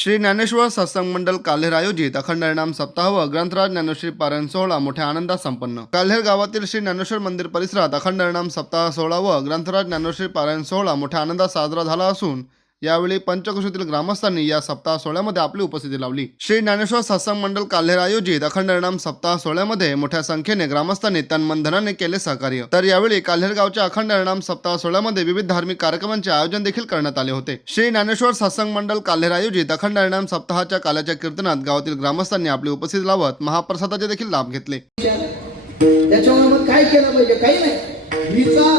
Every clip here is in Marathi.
श्री ज्ञानेश्वर सत्संग मंडल काल्हेर आयोजित अखंड हरिनाम सप्ताह व ग्रंथराज ज्ञानेश्वरी पारायण सोहळा मोठ्या आनंदात संपन्न. काल्हेर गावातील श्री ज्ञानेश्वर मंदिर परिसरात अखंड हरिनाम सप्ताह सोहळा व ग्रंथराज ज्ञानेश्वरी पारायण सोहळा मोठ्या आनंदात साजरा झाला असून यावेळी पंचकृषीतील ग्रामस्थांनी या सप्ताह सोहळ्यामध्ये आपली उपस्थिती लावली. श्री ज्ञानेश्वर सत्संग मंडळ काल्हेर आयोजित अखंड नाम सप्ताह सोहळ्यामध्ये मोठ्या संख्येने ग्रामस्थांनी तन केले सहकार्य. तर यावेळी काल्हेर गावच्या अखंड नाम सप्ताह सोहळ्यामध्ये विविध धार्मिक कार्यक्रमांचे आयोजन देखील करण्यात आले होते. श्री ज्ञानेश्वर सत्संग मंडळ काल्हेर आयोजित अखंड नाम सप्ताहाच्या काल्याच्या कीर्तनात गावातील ग्रामस्थांनी आपली उपस्थिती लावत महाप्रसादाचे देखील लाभ घेतले. त्याच्यामुळे मग काय केलं पाहिजे? काही नाही. हिचा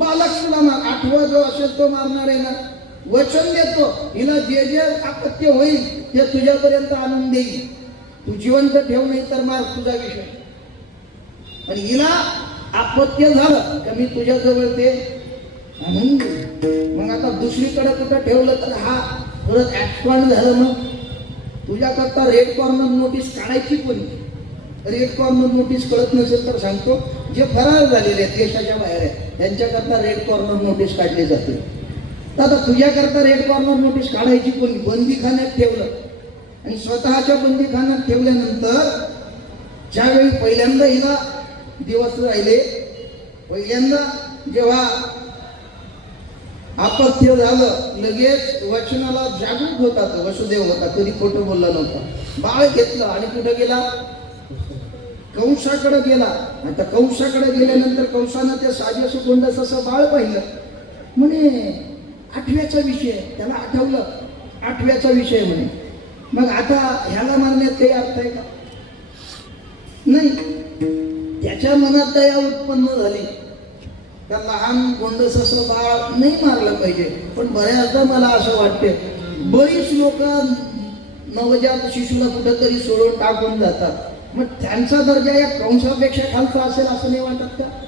बालक तुला आठवा जो असेल तो मारणार आहे ना. वचन देतो. हिला जे जे अपत्य होईल ते तुझ्यापर्यंत आणून देईल. तू जिवंत ठेव नाही तर मार तुझा विषय. आणि हिला अपत्य झालं का मी तुझ्याजवळ ते आणून मग आता दुसरीकडे कुठं ठेवलं तर हा परत ऍक्सपांड झालं मग? तुझ्याकरता रेड कॉर्नर नोटीस काढायची कोणी? रेड कॉर्नर नोटीस कळत नसेल तर सांगतो. जे फरार झालेले आहेत देशाच्या बाहेर आहेत त्यांच्याकरता रेड कॉर्नर नोटीस काढली जाते दादा आता तुझ्याकरता रेड कॉर्नर नोटीस काढायची कोणी बंदीखान्यात ठेवलं. आणि स्वतःच्या बंदीखान्यात ठेवल्यानंतर ज्यावेळी पहिल्यांदा हिला दिवस राहिले पहिल्यांदा जेव्हा अपत्य झालं लगेच वचनाला जागृत होता तो वसुदेव होता कधी खोटं बोलला नव्हता. बाळ घेतलं आणि कुठं गेला? कंसाकडे गेला. आता कंसाकडे गेल्यानंतर कंसानं त्या साजेस गोंडस असं बाळ पाहिलं. म्हणे आठव्याचा विषय त्याला आठवलं. आठव्याचा विषय म्हणे. मग आता ह्याला मारण्यात काही अर्थ आहे का? नाही. त्याच्या मनात दया उत्पन्न झाली. त्या लहान गोंडस असं बाळ नाही मारलं पाहिजे. पण बऱ्याचदा मला असं वाटते बरीच लोक नवजात शिशूला कुठंतरी सोडून टाकून जातात. मग त्यांचा दर्जा या कंसापेक्षा खालचा असेल असं नाही वाटत का?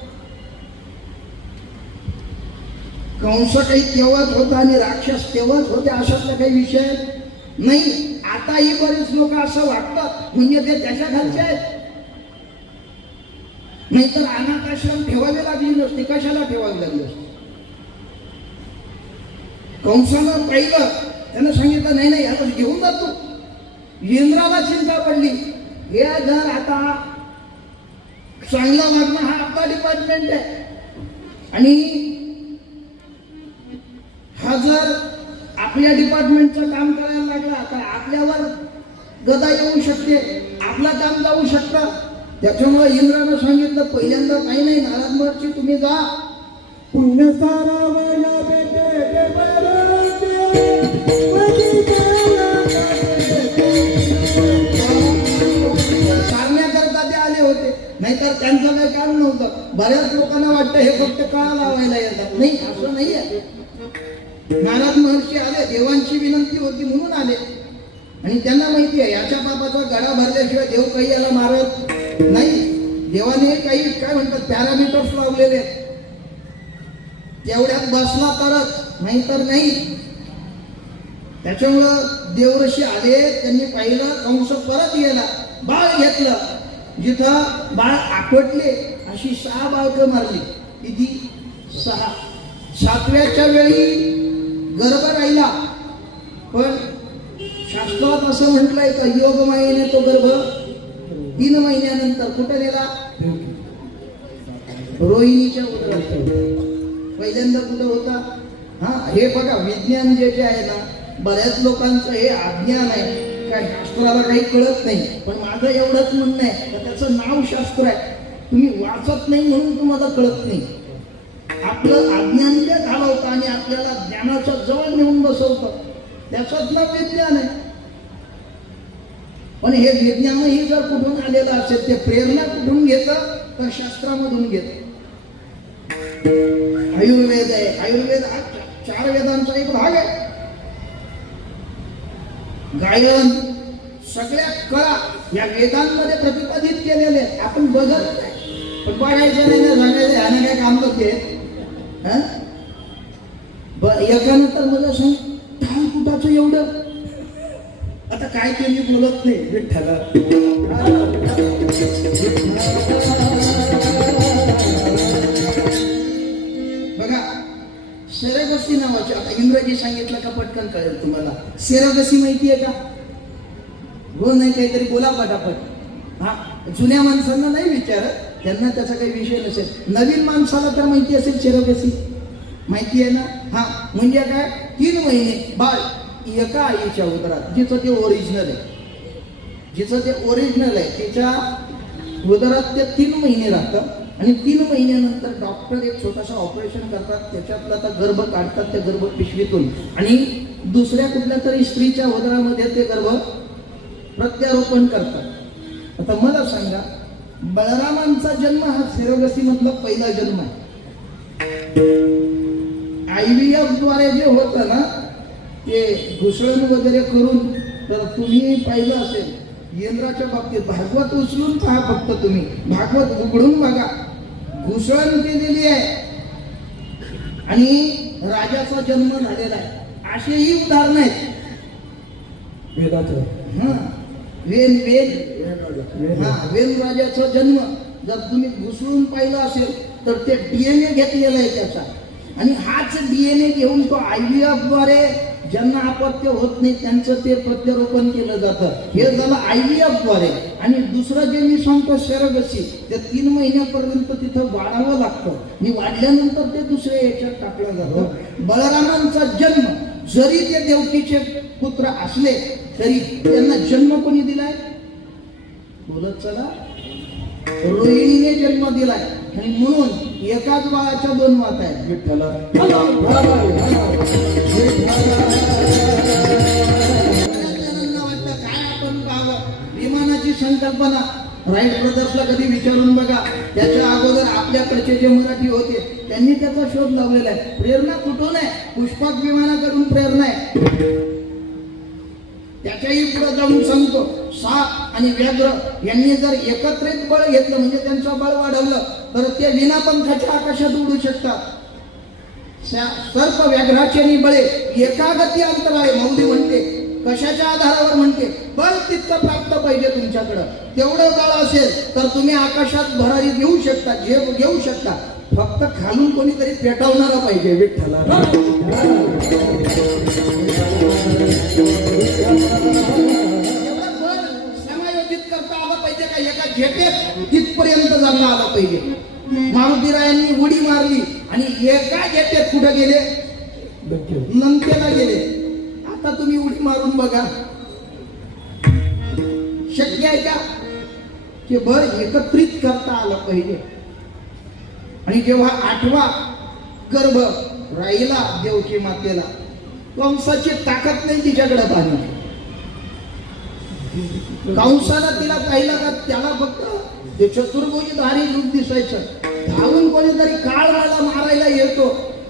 कंस काही तेव्हाच होता आणि राक्षस तेव्हाच होते अशातला काही विषय नाही आताही बरेच लोक असं वाटतात म्हणजे ते त्याच्या खालचे आहेत. नाहीतर तर आश्रम ठेवावे लागली नसते. कशाला ठेवावी लागली असते? कंसाला पाहिलं त्यानं सांगितलं नाही नाही याला घेऊन जातो इंद्राला चिंता पडली. हे जर आता चांगला वागणं हा आपला डिपार्टमेंट आहे. आणि हा जर आपल्या डिपार्टमेंटचं काम करायला लागला तर आपल्यावर गदा येऊ शकते आपलं काम जाऊ शकतं. त्याच्यामुळे इंद्रानं सांगितलं पहिल्यांदा काही नाही नाराज महर्षी तुम्ही जा. सांगण्याकरता ते आले होते. नाहीतर त्यांचं काही काम नव्हतं. बऱ्याच लोकांना वाटतं हे फक्त का लावायला येतात? नाही असं नाही आहे नारद महर्षी आले देवांची विनंती होती म्हणून आले. आणि त्यांना माहिती आहे याच्या बापाचा गडा भरल्याशिवाय देव काही याला मारत नाही. देवाने काही काय म्हणतात पॅरामीटर्स लावलेले. तेवढ्यात बसला तरच नाही तर नाही. त्याच्यामुळं देवऋषी आले त्यांनी पाहिलं कंस परत गेला. बाळ घेतलं. जिथं बाळ आकटले अशी सहा बाळकं मारली. किती? सहा. सातव्याच्या वेळी गर्भ राहिला. पण शास्त्रात असं म्हटलंय का योग योगमायेने तो गर्भ तीन महिन्यानंतर कुठं नेला? रोहिणीच्या उदरात. पहिल्यांदा कुठं होता? हा हे बघा विज्ञान जे जे आहे ना बऱ्याच लोकांचं हे अज्ञान आहे. काय शास्त्राला काही कळत नाही. पण माझं एवढंच म्हणणं आहे का त्याचं नाव शास्त्र आहे. तुम्ही वाचत नाही म्हणून तुम्हाला कळत नाही. आपलं अज्ञान जे घालवतं आणि आपल्याला ज्ञानाच्या जवळ नेऊन बसवतं त्याचंच नाव विज्ञान आहे. पण हे विज्ञानही जर कुठून आलेलं असेल ते प्रेरणा कुठून घेतं? तर शास्त्रामधून घेतं. आयुर्वेद आहे. आयुर्वेद हा चार वेदांचा एक भाग आहे. गायन सगळ्या कळा या वेदांमध्ये प्रतिपादित केलेले आपण बघत नाही. पण बघायचं नाही ना सांगायचं ह्यानं काय काम करते एकानंतर मला सांग ठाण कुठाचं एवढं? आता काय ते मी बोलत नाही. विठ्ठला बघा सेरेगसी नावाची आता इंग्रजी सांगितलं का पटकन कळेल तुम्हाला. सेरेगसी माहिती आहे का? हो नाही काहीतरी बोला पटापट. हा? जुन्या माणसांना नाही विचारत. त्यांना त्याचा काही विषय नसेल. नवीन माणसाला तर माहिती असेल सेरोगसी माहिती आहे ना? हा. म्हणजे काय? तीन महिने. बाळ एका आईच्या उदरात. जिचं ते ओरिजिनल आहे. जिचं ते ओरिजिनल आहे तिच्या उदरात ते तीन महिने राहतं. आणि तीन महिन्यानंतर डॉक्टर एक छोटासा ऑपरेशन करतात. त्याच्यातला आता गर्भ काढतात त्या गर्भ पिशवीतून. आणि दुसऱ्या कुठल्या तरी स्त्रीच्या उदरामध्ये ते गर्भ प्रत्यारोपण करतात. आता मला सांगा बळरामांचा जन्म हा सेरोगसी मधला पहिला जन्म आहे. आय व्ही एफद्वारे जे होतं ना ते घुसळण वगैरे करून तर तुम्ही पाहिलं असेल यंत्राच्या बाबतीत भागवत उचलून पहा फक्त तुम्ही. भागवत उघडून बघा. घुसळण केलेली आहे. आणि राजाचा जन्म झालेला आहे. असेही उदाहरण आहेत. हा. वेन वेन हा वेन राजाचा जन्म जर तुम्ही घुसळून पाहिलं असेल तर ते डीएनए घेतलेला आहे त्याचा. आणि हाच डीएनए घेऊन तो आय व्ही एफद्वारे ज्यांना अपत्य होत नाही त्यांचं ते प्रत्यारोपण केलं जातं. हे झालं आय व्ही आणि दुसरं जे मी सांगतो शरगसी ते तीन महिन्यापर्यंत तिथं वाढावं लागतं. आणि वाढल्यानंतर ते दुसऱ्या याच्यात टाकलं जातं. बळरामांचा जन्म जरी ते देवकीचे पुत्र असले तरी त्यांना जन्म कोणी दिलाय? बोलत चला. रोहिणीने जन्म दिलाय. आणि म्हणून एकाच बाळाच्या दोन माता आहेत. विठ्ठला. काय आपण पाहावं? विमानाची संकल्पना. राईट ब्रदर्सला कधी विचारून बघा त्याच्या अगोदर आपल्याकडचे जे मराठी होते त्यांनी त्याचा शोध लावलेला आहे. प्रेरणा कुठून आहे? पुष्पक विमानाकडून प्रेरणा आहे. त्याच्याही पुढे जाऊन सांगतो साप आणि व्याघ्र यांनी जर एकत्रित बळ घेतलं म्हणजे त्यांचं बळ वाढवलं तर ते विना पंखाच्या आकाशात उडू शकतात. सर्प व्याघ्राचे नि बळे एकागती अंतर आहे मौली म्हणते. कशाच्या आधारावर म्हणते? बळ तितकं प्राप्त पाहिजे तुमच्याकडं. तेवढं बळ असेल तर तुम्ही आकाशात भरारी घेऊ शकता झेप घेऊ शकता. फक्त खालून कोणीतरी पेटवणारा पाहिजे विठ्ठला एका झेपेत तिथपर्यंत जाणं आलं पाहिजे. मारुतीरायांनी उडी मारली आणि एका झेपेत कुठे गेले? लंकेला गेले. आता तुम्ही उडी मारून बघा. शक्य आहे का? कि बळ एकत्रित करता आलं पाहिजे. आणि जेव्हा आठवा गर्भ राहिला देवकी मातेला कंसाची ताकद नाही तिच्याकडे पाहिजे कंसाला तिला पाहिला का त्याला फक्त ते चतुर्भुजी धारी रूप दिसायचं. धावून कोणीतरी काळ मला मारायला येतो.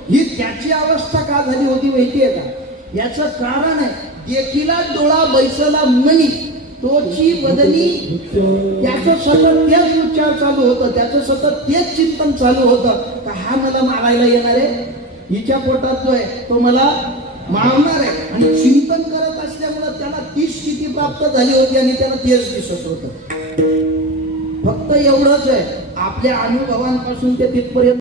ही त्याची अवस्था का झाली होती माहितीये का? याच कारण आहे देखीला डोळा बैसला मनी तोची बदली त्याचं सतत तेच उच्चार चालू होतं त्याचं सतत तेच चिंतन चालू होतं का हा मला मारायला येणार आहे? हिच्या पोटात जो आहे तो मला मारणार आहे. आणि चिंतन करत असल्यामुळं त्याला ती स्थिती प्राप्त झाली होती आणि त्याला तेच दिसत होतं. फक्त एवढंच आहे आपल्या अनुभवांपासून ते तिथपर्यंत